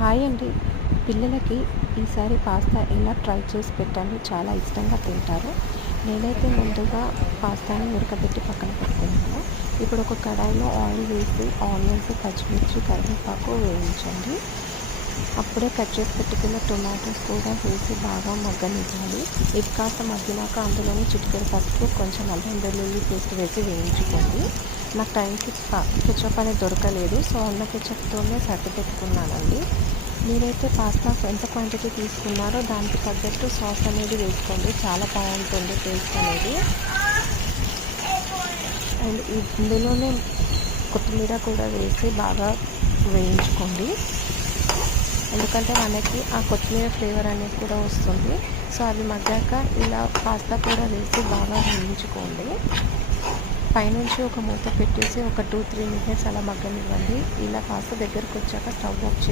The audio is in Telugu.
హాయ్ అండి. పిల్లలకి ఈసారి పాస్తా ఎలా ట్రై చేసి పెట్టండి, చాలా ఇష్టంగా తింటారు. నేనైతే ముందుగా పాస్తాని ఉడకబెట్టి పక్కన పెట్టుకున్నాను. ఇప్పుడు ఒక కడాయిలో ఆయిల్ వేసి ఆనియన్స్, పచ్చిమిర్చి, కరివేపాకు వేయించండి. అప్పుడే కట్ చేసి పెట్టుకున్న టొమాటోస్ కూడా వేసి బాగా మగ్గనివ్వాలి. ఇది కాస్త మగ్గినాక అందులోని చిటికెడు పసుపు, కొంచెం అల్లం వెల్లుల్లి పేస్ట్ వేసి వేయించుకోండి. నాకు టైంకి కెచప్ అనేది దొరకలేదు, సో ఉన్న కెచప్తోనే సర్ది పెట్టుకున్నానండి. మీరైతే పాస్తా ఎంత క్వాంటిటీ తీసుకున్నారో దానికి తగ్గట్టు సాస్ అనేది వేసుకోండి, చాలా బాగుంటుంది టేస్ట్ అనేది. అండ్ ఇందులోనే కొత్తిమీర కూడా వేసి బాగా వేయించుకోండి, ఎందుకంటే మనకి ఆ కొత్తిమీర ఫ్లేవర్ అనేది కూడా వస్తుంది. సో అవి మగ్గాక ఇలా పాస్తా కూడా వేసి బాగా వేయించుకోండి. పైనుంచి ఒక మూత పెట్టేసి ఒక 2-3 మినిట్స్ అలా మగ్గనివ్వండి. ఇలా కాస్త దగ్గరకు వచ్చాక స్టవ్ ఆఫ్ చేసి